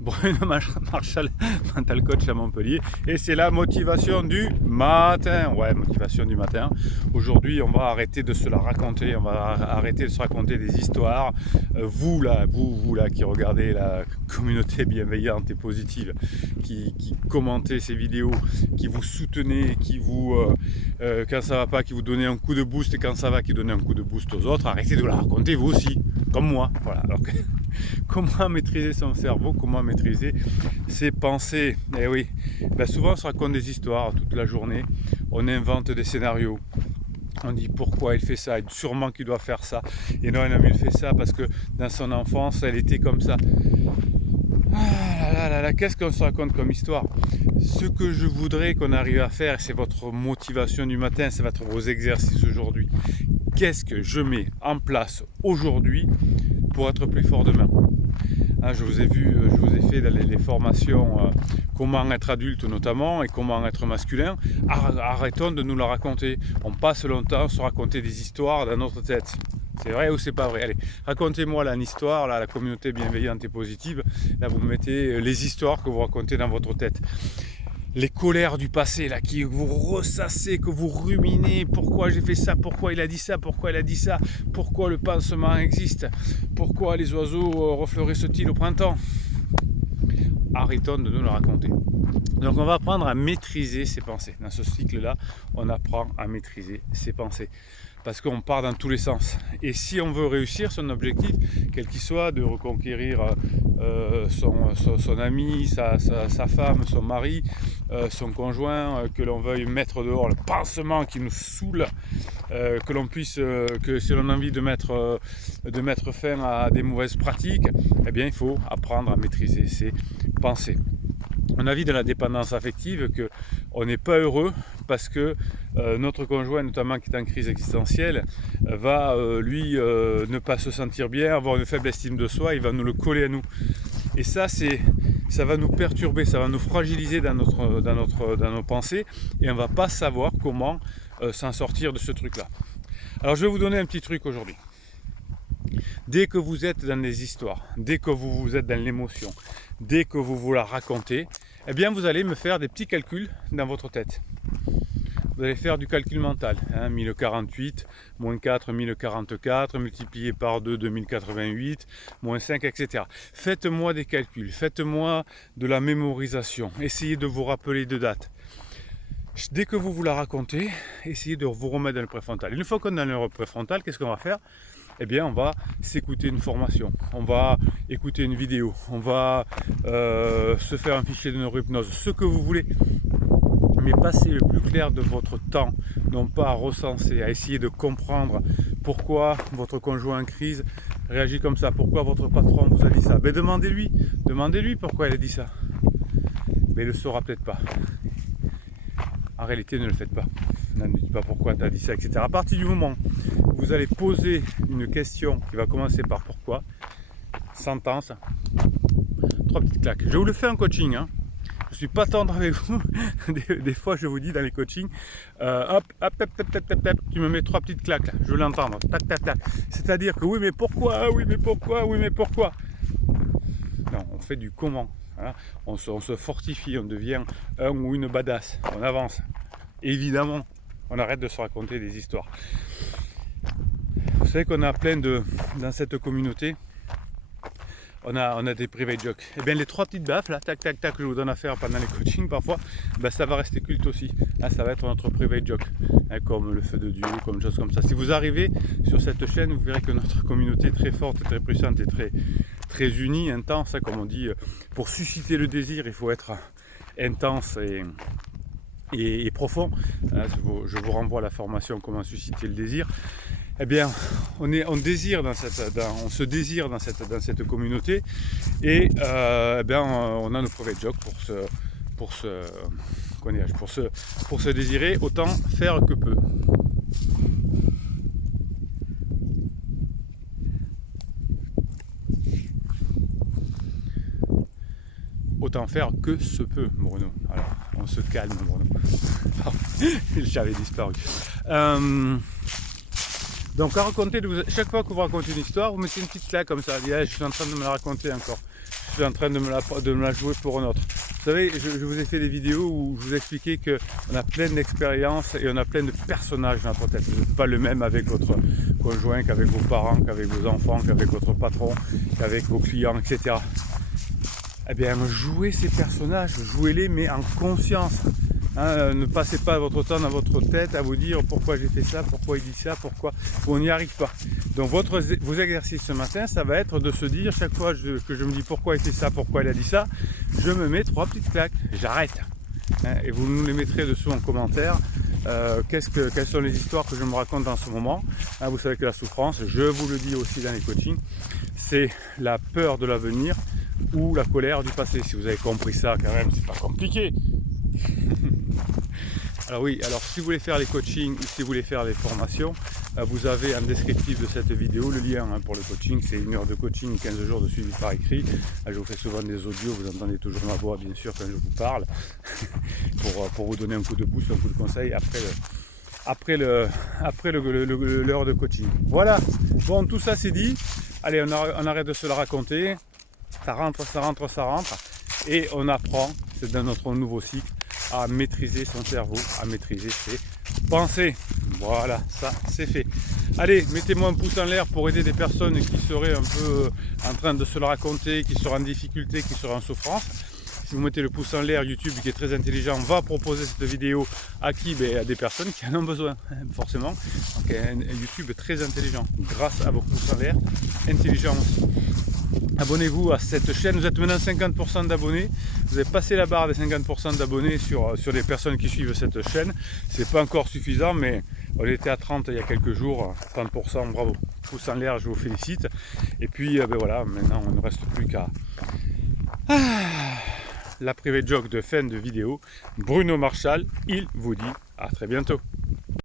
Bruno Marchal, mental coach à Montpellier, et c'est la motivation du matin. Ouais, motivation du matin. Aujourd'hui, on va arrêter de se la raconter, on va arrêter de se raconter des histoires. Vous là qui regardez la communauté bienveillante et positive, qui commentez ces vidéos, qui vous soutenez, qui vous, quand ça va pas, qui vous donnez un coup de boost, et quand ça va, qui donnez un coup de boost aux autres, arrêtez de la raconter vous aussi, comme moi. Voilà. Donc, comment maîtriser son cerveau, comment maîtriser ses pensées. Et oui, ben souvent on se raconte des histoires toute la journée, on invente des scénarios. On dit pourquoi il fait ça, sûrement qu'il doit faire ça. Et non, il fait ça parce que dans son enfance, elle était comme ça. Ah là là là, qu'est-ce qu'on se raconte comme histoire? Ce que je voudrais qu'on arrive à faire, c'est votre motivation du matin, c'est vos exercices aujourd'hui. Qu'est-ce que je mets en place aujourd'hui pour être plus fort demain? Je vous ai fait dans les formations comment être adulte notamment et comment être masculin. Arrêtons de nous la raconter. On passe longtemps à se raconter des histoires dans notre tête. C'est vrai ou c'est pas vrai? Allez, racontez-moi là une histoire, là, la communauté bienveillante et positive. Là, vous mettez les histoires que vous racontez dans votre tête. Les colères du passé, là, qui vous ressassez, que vous ruminez, pourquoi j'ai fait ça, pourquoi il a dit ça, pourquoi elle a dit ça, pourquoi le pansement existe, pourquoi les oiseaux refleurissent-ils au printemps. Arrêtons de nous le raconter. Donc on va apprendre à maîtriser ses pensées. Dans ce cycle-là, on apprend à maîtriser ses pensées. Parce qu'on part dans tous les sens. Et si on veut réussir son objectif, quel qu'il soit, de reconquérir son ami, sa femme, son mari, son conjoint, que l'on veuille mettre dehors le pansement qui nous saoule, que l'on puisse, que si l'on a envie de mettre fin à des mauvaises pratiques, eh bien il faut apprendre à maîtriser ses pensées. On a vu dans la dépendance affective qu'on n'est pas heureux parce que notre conjoint, notamment qui est en crise existentielle, va ne pas se sentir bien, avoir une faible estime de soi, il va nous le coller à nous. Et ça va nous perturber, ça va nous fragiliser dans nos pensées, et on ne va pas savoir comment s'en sortir de ce truc-là. Alors je vais vous donner un petit truc aujourd'hui. Dès que vous êtes dans les histoires, dès que vous êtes dans l'émotion, dès que vous la racontez, eh bien vous allez me faire des petits calculs dans votre tête. Vous allez faire du calcul mental, 1048, moins 4, 1044, multiplié par 2, 2088, moins 5, etc. Faites-moi des calculs, faites-moi de la mémorisation, essayez de vous rappeler de dates. Dès que vous la racontez, essayez de vous remettre dans le préfrontal. Une fois qu'on est dans le préfrontal, qu'est-ce qu'on va faire? Eh bien, on va s'écouter une formation, on va écouter une vidéo, on va se faire un fichier de neurohypnose, ce que vous voulez. Mais passez le plus clair de votre temps, non pas à recenser, à essayer de comprendre pourquoi votre conjoint en crise réagit comme ça, pourquoi votre patron vous a dit ça. Mais demandez-lui pourquoi il a dit ça. Mais il ne le saura peut-être pas. En réalité, ne le faites pas. Ne dites pas pourquoi tu as dit ça, etc. À partir du moment où vous allez poser une question qui va commencer par pourquoi, sentence, 3 petites claques. Je vous le fais en coaching, Je ne suis pas tendre avec vous. Des fois, je vous dis dans les coachings, tu me mets 3 petites claques, là. Je veux l'entendre. Tac, tac, tac. C'est-à-dire que oui, mais pourquoi? Oui, mais pourquoi? Oui, mais pourquoi? Non, on fait du comment. Voilà. On se fortifie, on devient un ou une badass. On avance. Évidemment, on arrête de se raconter des histoires. Vous savez qu'on a plein dans cette communauté, on a des private jokes. Et bien les 3 petites baffes là, tac tac tac, que je vous donne à faire pendant les coachings parfois, ça va rester culte aussi. Là, ça va être notre private joke, comme le feu de Dieu, comme des choses comme ça. Si vous arrivez sur cette chaîne, vous verrez que notre communauté est très forte, très puissante et très unie, intense, comme on dit. Pour susciter le désir, il faut être intense et profond. Je vous renvoie à la formation Comment susciter le désir. Eh bien, on se désire dans cette communauté, et on a nos private jokes pour se désirer, autant faire que peu. Autant faire que se peut, Bruno. Alors, on se calme, Bruno. J'avais disparu. Donc chaque fois que vous racontez une histoire, vous mettez une petite claque comme ça. Je suis en train de me la raconter encore. suis en train de me la jouer pour un autre. Vous savez, je vous ai fait des vidéos où je vous expliquais qu'on a plein d'expériences et on a plein de personnages dans notre tête. Vous n'êtes pas le même avec votre conjoint, qu'avec vos parents, qu'avec vos enfants, qu'avec votre patron, qu'avec vos clients, etc. Eh bien, jouez ces personnages, jouez-les, mais en conscience. Hein, ne passez pas votre temps dans votre tête à vous dire pourquoi j'ai fait ça, pourquoi il dit ça, pourquoi on n'y arrive pas. Donc vos exercices ce matin, ça va être de se dire chaque fois que je me dis pourquoi il fait ça, pourquoi il a dit ça, je me mets 3 petites claques, j'arrête. Hein, et vous nous les mettrez dessous en commentaire. Quelles sont les histoires que je me raconte en ce moment. Hein, vous savez que la souffrance, je vous le dis aussi dans les coachings, c'est la peur de l'avenir ou la colère du passé. Si vous avez compris ça, quand même, c'est pas compliqué. Alors oui, alors si vous voulez faire les coachings ou si vous voulez faire les formations, vous avez en descriptif de cette vidéo le lien pour le coaching. C'est 1 heure de coaching, 15 jours de suivi par écrit. Je vous fais souvent des audios, vous entendez toujours ma voix bien sûr quand je vous parle, pour vous donner un coup de boost, un coup de conseil après l'heure de coaching. Voilà, bon, tout ça c'est dit. Allez, on arrête de se la raconter. Ça rentre. Et on apprend, c'est dans notre nouveau cycle, à maîtriser son cerveau, à maîtriser ses pensées. Voilà, ça c'est fait. Allez, mettez-moi un pouce en l'air pour aider des personnes qui seraient un peu en train de se la raconter, qui seraient en difficulté, qui seraient en souffrance. Si vous mettez le pouce en l'air, YouTube qui est très intelligent va proposer cette vidéo à qui? À des personnes qui en ont besoin, forcément. Donc YouTube est très intelligent grâce à vos pouces en l'air, intelligent aussi. Abonnez-vous à cette chaîne, vous êtes maintenant 50% d'abonnés, vous avez passé la barre des 50% d'abonnés sur les personnes qui suivent cette chaîne. C'est pas encore suffisant, mais on était à 30 il y a quelques jours, 30%, bravo, pouce en l'air, je vous félicite. Et puis voilà, maintenant on ne reste plus qu'à la private joke de fin de vidéo. Bruno Marchal, il vous dit à très bientôt.